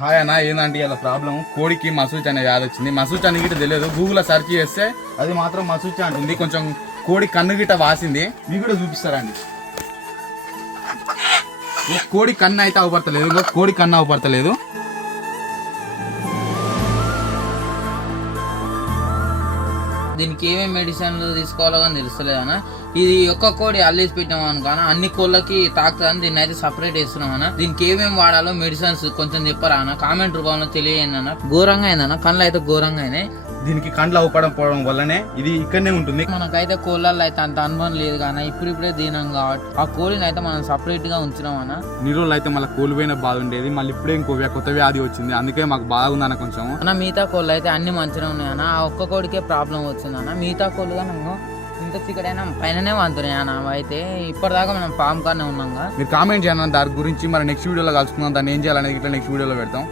Hi అన్న, ఏందంటే ఇలా ప్రాబ్లం కోడికి మసూచి అనే వ్యాధి వచ్చింది. మసూచి అని గిట్ట తెలియదు, గూగుల్లో సెర్చ్ చేస్తే అది మాత్రం మసూచి అంటుంది. కొంచెం కోడి కన్ను గిట్ట వాసింది, మీకు కూడా చూపిస్తారండి. కోడి కన్ను అయితే అవపడతలేదు, కోడి కన్ను అవపడతలేదు. దీనికి ఏమేమి మెడిసిన్లు తీసుకోవాలో కానీ తెలుస్తలేదు అన్న. ఇది ఒక్క కోడి అల్లేసి పెట్టాం అనుకో అన్ని కోళ్ళకి తాకుతుందని దీన్ని అయితే సపరేట్ వేస్తున్నాం అన్న. దీనికి ఏమేమి వాడాలో మెడిసిన్స్ కొంచెం చెప్పరా అన్న, కామెంట్ రూపంలో తెలియజేయండి అన్న. ఘోరంగా అయిందన్న, కళ్ళు అయితే ఘోరంగా అయినాయి. దీనికి కండ్లు అవపడకపోవడం వల్లనే ఇది ఇక్కడనే ఉంటుంది. మనకైతే కోళ్ళల్లో అయితే అంత అనుభవం లేదు కానీ ఇప్పుడిప్పుడే దీనం కాబట్టి ఆ కోడిని అయితే మనం సపరేట్ గా ఉంచినాం అన్న. నీళ్ళు అయితే మళ్ళీ కోల్పోయిన బాధ ఉండేది, మళ్ళీ ఇప్పుడే ఇంకో కొత్త వ్యాధి వచ్చింది, అందుకే మాకు బాగా ఉందన్న కొంచెం అన్న. మిగతా కోళ్ళు అయితే అన్ని మంచిగా ఉన్నాయన్న, ఆ ఒక్క కోడికే ప్రాబ్లం వచ్చిందన్న. మిగతా కోళ్ళుగా నన్ను ఇంత చిక్కడైనా పైననే వంతున్నాయి అన్న. అయితే ఇప్పటిదాకా మనం ఫామ్ కానే ఉన్నాం. మీరు కామెంట్ చేయాలన్న దాని గురించి. మరి నెక్స్ట్ వీడియోలో కలుసుకుందాం, దాన్ని ఏం చేయాలనేది ఇట్లా నెక్స్ట్ వీడియోలో పెడతాం.